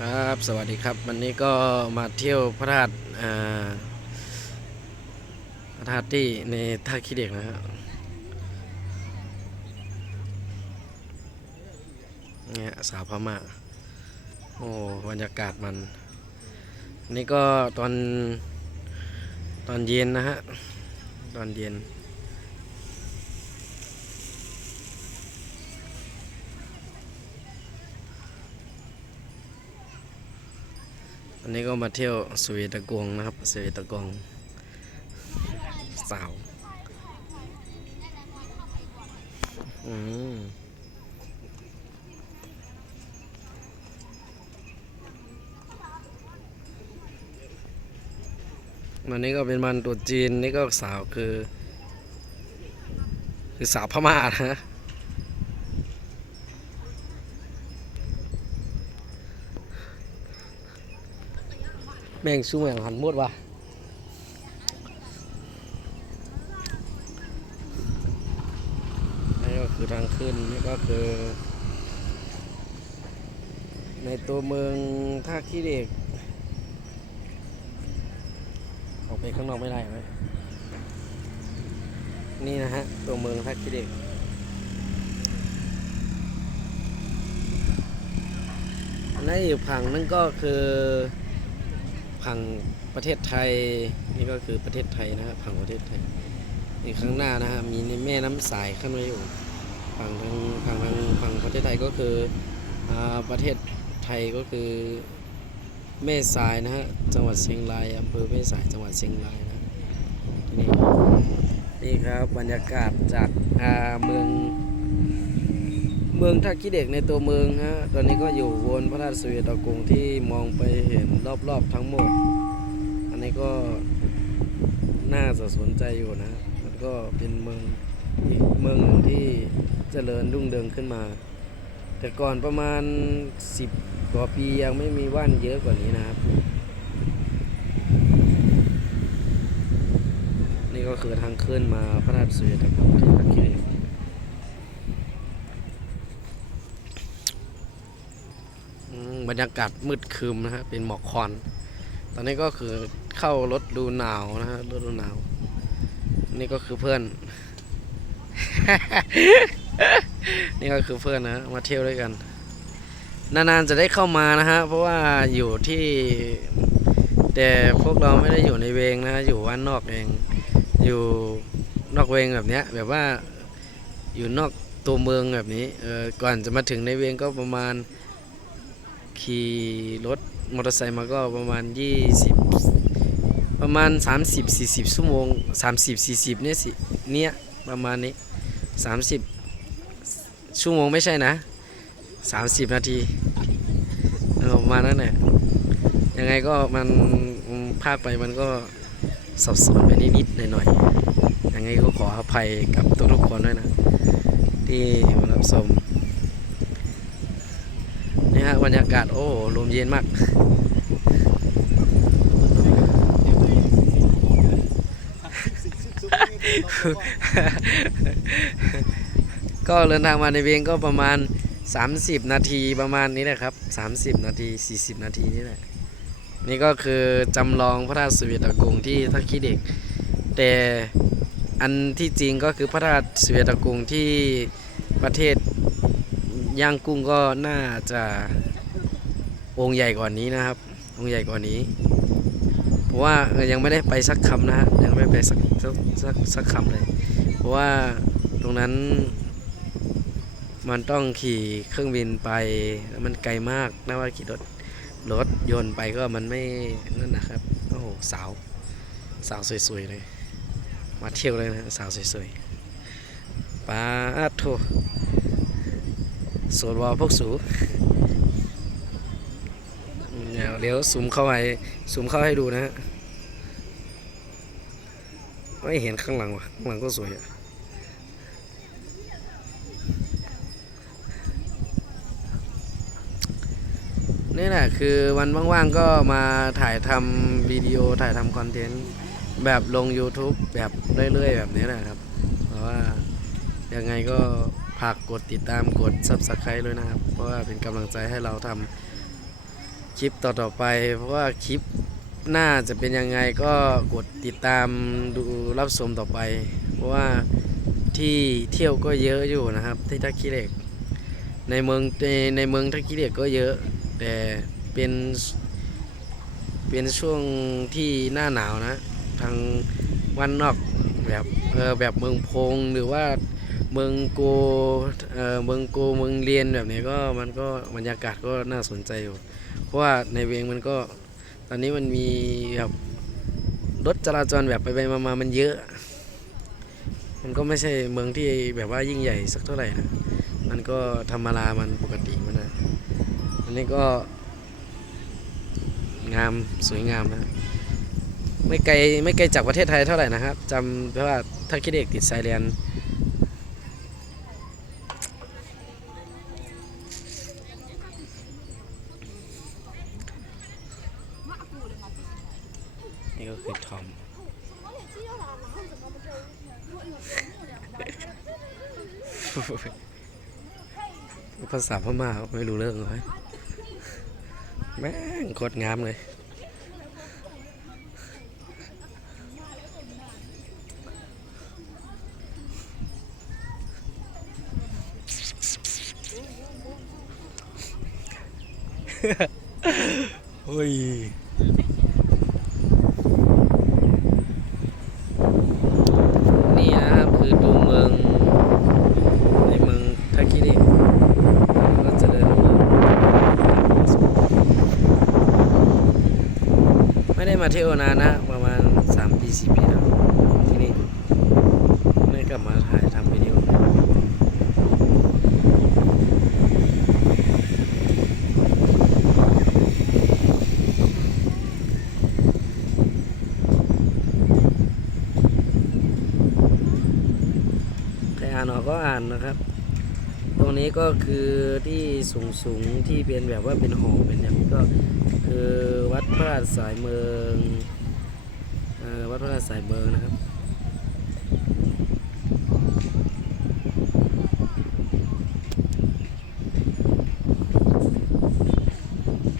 ครับสวัสดีครับ วันนี้ก็มาเที่ยวพระธาตุพระธาตุที่ในท่าขี้เด็กนะครับเนี่ยสาวพม่าโอ้บรรยากาศมัน นี่ก็ตอนตอนเย็นนะฮะ ตอนเย็น อันนี้ก็มาเที่ยวสวีตะกวงนะครับสวีตะกวงสาวอืมวันนี้ก็เป็นวันตรุษจีนนี่ก็สาวคือ คือสาวพม่านะ แม่งสู้แม่งหันหมดว่ะนี่ก็คือทางขึ้นนี่ก็คือ ในตัวเมืองท่าขี้เหล็ก ออกไปข้างนอกไม่ได้ไหมนี่นะฮะ ตัวเมืองท่าขี้เหล็กอันนั้นอยู่ฝั่งนั่นก็คือ ฝั่งประเทศไทยนี่ก็คือประเทศไทยนะครับฝั่งประเทศไทยนี่ข้างหน้านะฮะมีแม่น้ำสายขึ้นมาอยู่ฝั่งทางฝั่งทางฝั่งประเทศไทยก็คืออ่าประเทศไทยก็คือแม่สายนะฮะจังหวัดเชียงรายอำเภอแม่สายจังหวัดเชียงรายนะนี่นี่ครับบรรยากาศจากอ่าเมือง เมืองท่าขี้เด็กในตัวเมืองฮะ ตอนนี้ก็อยู่บนพระธาตุสวีตะกงที่มองไปเห็นรอบๆทั้งหมด อันนี้ก็น่าจะสนใจอยู่นะ มันก็เป็นเมืองอีกเมืองหนึ่งที่เจริญรุ่งเรืองขึ้นมา แต่ก่อนประมาณ 10 กว่าปียังไม่มีว่านเยอะกว่านี้นะครับ นี่ก็คือทางขึ้นมาพระธาตุสวีตะกงที่ท่าขี้เหล็ก อืมบ รรยากาศมืดครึมนะฮะเป็นหมอกควันตอนนี้ก็คือเข้ารถดูหนาวนะฮะรถดูหนาว นี่ก็คือเพื่อน นี่ก็คือเพื่อนนะมาเที่ยวด้วยกัน นานๆจะได้เข้ามานะฮะเพราะว่าอยู่ที่ แต่พวกเราไม่ได้อยู่ในเวงนะ อยู่ว่านนอกเอง อยู่นอกเวงแบบเนี้ย แบบว่าอยู่นอกตัวเมืองแบบนี้เออก่อนจะมาถึงในเวงก็ประมาณ ขี่รถมอเตอร์ไซค์มาก็ประมาณ 20 ประมาณ 30 40ชั่วโมง 30 40เนี่ยสิเนี่ยประมาณนี้ 30 ชั่วโมงไม่ใช่นะ 30 นาทีเออประมาณนั้นแหละยังไงก็มันภาคไปมันก็สับสนไปนิดๆหน่อยๆยังไงก็ขออภัยกับทุกๆคนด้วยนะ ที่มารับชม ฮะบรรยากาศโอ้ลมเย็นมากก็เดินทางมาในเวียงก็ประมาณ 30 นาทีประมาณนี้แหละครับ 30 นาที 40 นาทีนี่แหละนี่ก็คือจำลองพระธาตุสวีตะกุงที่ท่าขี้เด็ก แต่อันที่จริงก็คือพระธาตุสวีตะกุงที่ประเทศ ย่างกุ้งก็น่าจะองค์ใหญ่กว่านี้นะครับ องค์ใหญ่กว่านี้เพราะว่ายังไม่ได้ไปสักคำนะฮะยังไม่ไปสักสักสักสักคำเลย เพราะว่าตรงนั้น มันต้องขี่เครื่องบินไปแล้วมันไกลมากนะว่าขี่รถรถยนต์ไปก็มันไม่นั่นนะครับโอ้โหสาวสาวสวยๆเลยมาเที่ยวเลยนะสาวสวยๆป้าดโถ สวนวอพวกสูเดี๋ยวเดี๋ยวซูมเข้าไปซูมเข้าให้ดูนะฮะไม่เห็นข้างหลังว่ะข้างหลังก็สวยอะนี่แหละคือวันว่างๆก็มาถ่ายทำวิดีโอถ่ายทำคอนเทนต์แบบลง YouTube แบบเรื่อยๆ แบบนี้แหละครับ เพราะว่ายังไงก็ ฝากกดติดตามกด Subscribe ด้วยนะครับ เพราะว่าเป็นกำลังใจให้เราทำคลิปต่อๆไป เพราะว่าคลิปหน้าจะเป็นยังไงก็กดติดตามดูรับชมต่อไป เพราะว่าที่เที่ยวก็เยอะอยู่นะครับ ที่ทักคิเหล็ก ในเมืองในในเมืองทักคิเหล็กก็เยอะ แต่เป็นเป็นช่วงที่หน้าหนาวนะ ทางวันนอกแบบเออแบบเมืองพงหรือว่า มืองโกเออเมืองโกเมืองเรียนแบบนี้ก็มันก็บรรยากาศก็น่าสนใจอยู่ เพราะว่าในเวงมันก็ตอนนี้มันมีแบบรถจราจรแบบไปไปมามามันเยอะ มันก็ไม่ใช่เมืองที่แบบว่ายิ่งใหญ่สักเท่าไหร่นะ มันก็ธรรมดามันปกติมันนะ อันนี้ก็ งามสวยงามนะ ไม่ไกลไม่ไกลจากประเทศไทยเท่าไหร่นะครับจำเพราะว่าถ้าคิดเอกติดไซเรียน นี่ก็คือทอมภาษาพม่าไม่รู้เรื่องเลยแม่งโคตรงามเลยเฮ้ย นี่นะครับคือดูเมือง ในเมืองทาคิริก็เจริญรุ่งเรืองไมาเที่ยวนานนะ ประมาณ3ปี4ปีแล้วที่นี่ไม่กลับมาถ่ายทำวิดีโอใครอ่านออกก็อ่านนะครับ ตรงนี้ก็คือที่สูงสูงๆที่เป็นแบบว่าเป็นหอเป็นอย่างนี้ก็ คือวัดพระาสายเมืองอวัดพระาสายเมืองนะครับ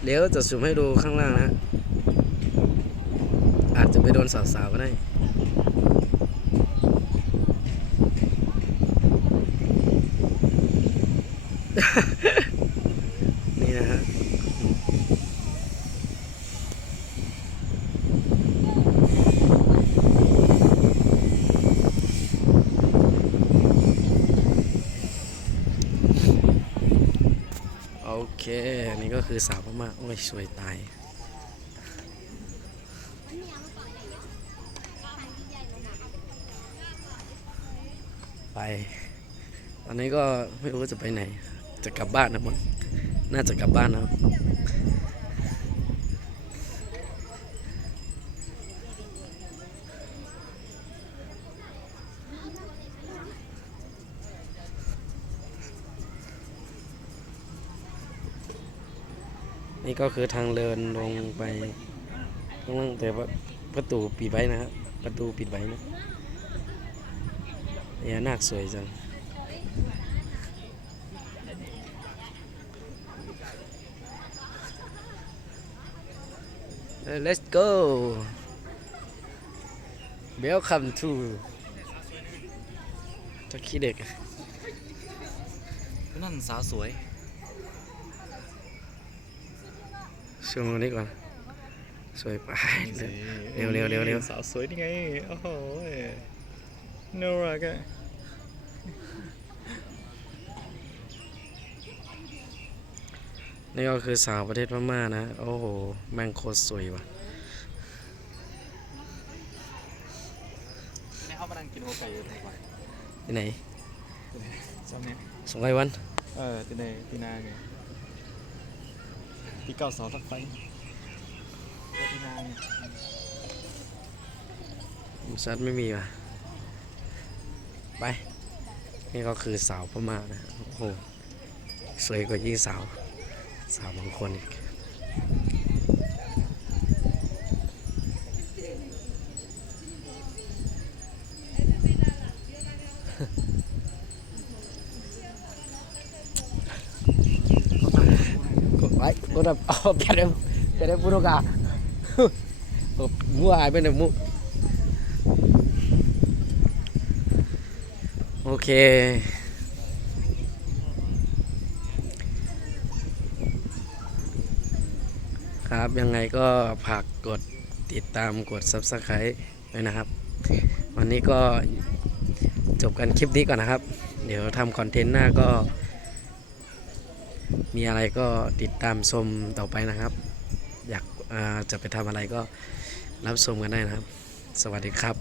เดี๋ยวจะสูมให้ดูข้างล่างนะฮะอาจจะไปโดนสาวๆก็ได้ นี่นะฮะโอเค อันนี้ก็ คือสาวพม่าโอ้ยสวยตาย ไป ตอนนี้ก็ไม่รู้ว่าจะไปไหน จะกลับบ้านนะมั้งน่าจะกลับบ้านแล้ นี่ก็คือทางเดินลงไปข้างล่างแต่ว่าประตูปิดไว้นะครับ ประตูปิดไว้นะเนี่ยนาคสวยจัง Uh, let's go. Welcome to ทักขี้เด็กนั่นสาวสวย ช่วงนี้ก่อนสวยไปเร็วเร็วเร็วเร็วสาวสวยนี่ไง โอ้โหน่ารักอะนี่ก็คือสาวประเทศพม่านะ โอ้โห แม่งโคตรสวยว่ะในเขามานั่งกินโอไก่อยู่ไหนวะที่ไหนจำเนี่ยสงไกรวัน เออที่ไหนที่นาไง ที่เก้าสองสักไฟก็ที่นาไงซัดไม่มีว่ะ ไป นี่ก็คือสาวพม่านะ โอ้โห สวยกว่ายิ่งสาว สาวบางคนอีก กดไลค์กด Pura oh biar biar pura ka. Oh, mua ai bên này mua. โอเค ครับยังไงก็ฝากกดติดตามกด Subscribe ด้วยนะครับ วันนี้ก็จบกันคลิปนี้ก่อนนะครับ เดี๋ยวทำคอนเทนต์หน้าก็ มีอะไรก็ติดตามชมต่อไปนะครับ อยากาจะไปทำอะไรก็รับชมกันได้นะครับ สวัสดีครับ